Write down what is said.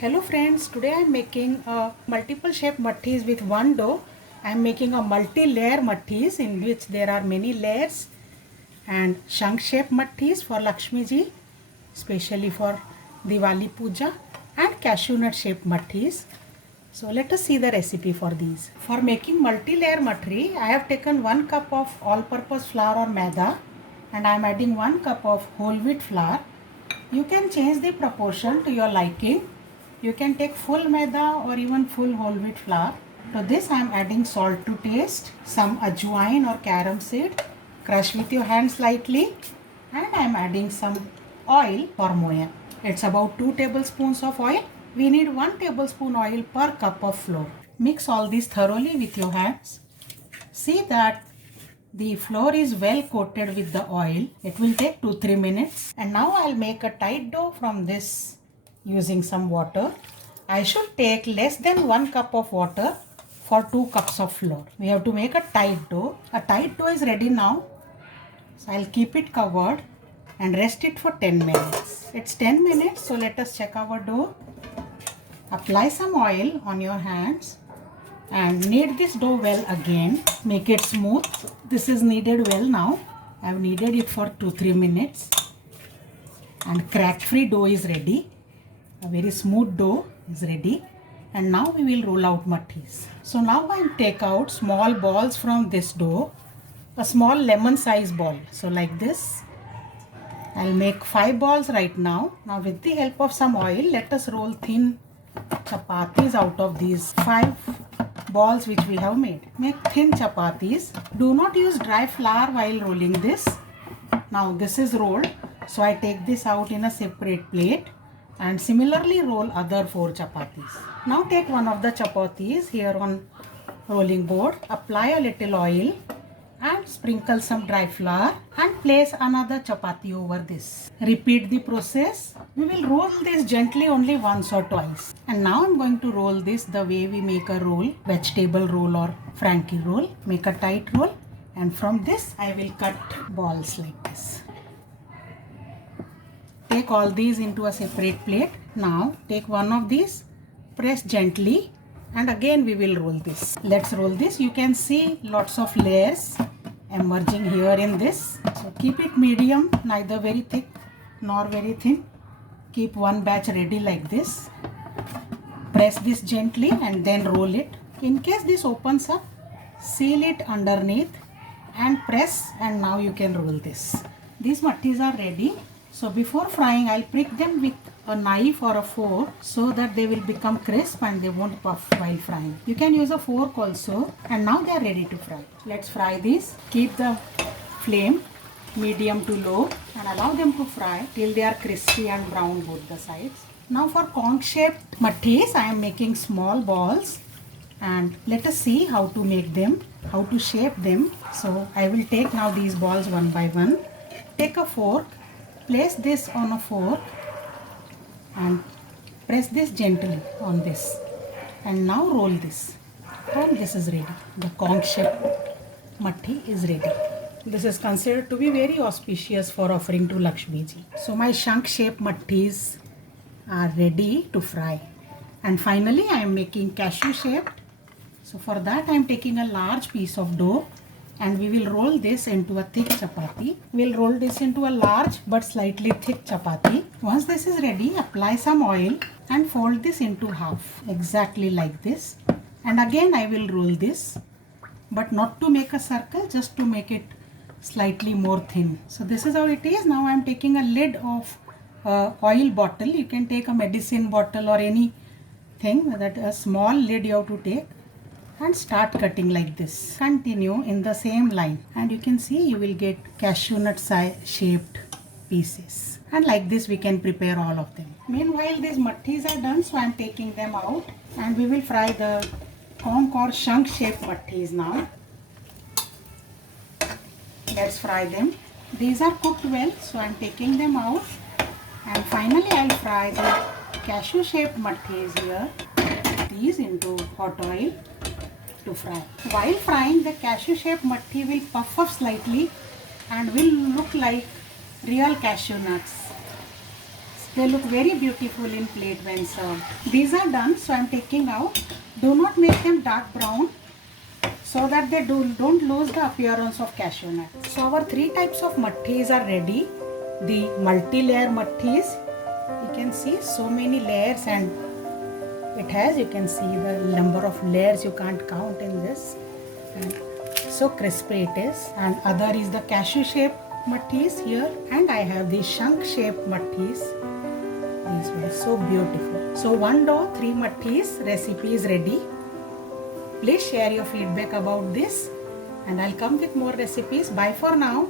Hello friends, today I am making a multiple shape mattis with one dough. I am making a multi-layer mattis in which there are many layers and shank shape mattis for Lakshmi ji, especially for Diwali Puja, and cashew nut shaped mattis. So let us see the recipe for these. For making multi-layer matti, I have taken 1 cup of all-purpose flour or maida and I am adding 1 cup of whole wheat flour. You can change the proportion to your liking. You can take full maida or even full whole wheat flour. To this I am adding salt to taste, some ajwain or carom seed, crush with your hand slightly, and I am adding some oil for moya. It's about 2 tablespoons of oil. We need 1 tablespoon oil per cup of flour. Mix all this thoroughly with your hands. See that the flour is well coated with the oil. It will take 2-3 minutes. And now I'll make a tight dough from this using some water. I should take less than 1 cup of water for 2 cups of flour. We have to make a tight dough. A tight dough is ready now. So I'll keep it covered and rest it for 10 minutes. It's 10 minutes, so let us check our dough. Apply some oil on your hands and knead this dough well again. Make it smooth. This is kneaded well now. I have kneaded it for 2-3 minutes and crack free dough is ready. A very smooth dough is ready, and now we will roll out mattis. So now I take out small balls from this dough, a small lemon size ball. So like this, I'll make 5 balls right now. Now with the help of some oil, let us roll thin chapatis out of these 5 balls which we have made. Make thin chapatis. Do not use dry flour while rolling this. Now this is rolled, so I take this out in a separate plate and similarly roll other 4 chapatis. Now take one of the chapatis here on rolling board, apply a little oil and sprinkle some dry flour and place another chapati over this. Repeat the process. We will roll this gently only once or twice. And now I'm going to roll this the way we make a roll, vegetable roll or Frankie roll. Make a tight roll, and from this I will cut balls like this. Take all these into a separate plate. Now take one of these, press gently, and again we will roll this. Let's roll this. You can see lots of layers emerging here in this. So keep it medium, neither very thick nor very thin. Keep one batch ready like this. Press this gently and then roll it. In case this opens up, seal it underneath and press, and now you can roll this. These mattis are ready. So before frying, I'll prick them with a knife or a fork so that they will become crisp and they won't puff while frying. You can use a fork also, and now they are ready to fry. Let's fry these. Keep the flame medium to low and allow them to fry till they are crispy and brown both the sides. Now for conch shaped mattis, I am making small balls, and let us see how to make them, how to shape them. So I will take now these balls one by one. Take a fork. Place this on a fork and press this gently on this, and now roll this, and this is ready. The conch shaped matti is ready. This is considered to be very auspicious for offering to Lakshmi ji. So my shank shaped mattis are ready to fry. And finally I am making cashew shaped. So for that I am taking a large piece of dough and we will roll this into a thick chapati. We will roll this into a large but slightly thick chapati. Once this is ready, apply some oil and fold this into half, exactly like this. And again I will roll this, but not to make a circle, just to make it slightly more thin. So this is how it is. Now I am taking a lid of oil bottle. You can take a medicine bottle or anything, that a small lid you have to take, and start cutting like this. Continue in the same line and you can see you will get cashew nut shaped pieces, and like this we can prepare all of them. Meanwhile these mattis are done, so I am taking them out and we will fry the conch or shank shaped mattis now. Let's fry them. These are cooked well, so I am taking them out, and finally I will fry the cashew shaped mattis here. These into hot oil to fry. While frying, the cashew shaped matti will puff up slightly and will look like real cashew nuts. They look very beautiful in plate when served. These are done, so I am taking out. Do not make them dark brown so that they don't lose the appearance of cashew nut. So our 3 types of matthis are ready. The multi-layer matthis. You can see so many layers, and it has, you can see the number of layers you can't count in this. And so crispy it is. And other is the cashew shaped matthis here, and I have the shank shaped matthis. These were so beautiful. So 1 dough, 3 matthis recipe is ready. Please share your feedback about this, and I'll come with more recipes. Bye for now.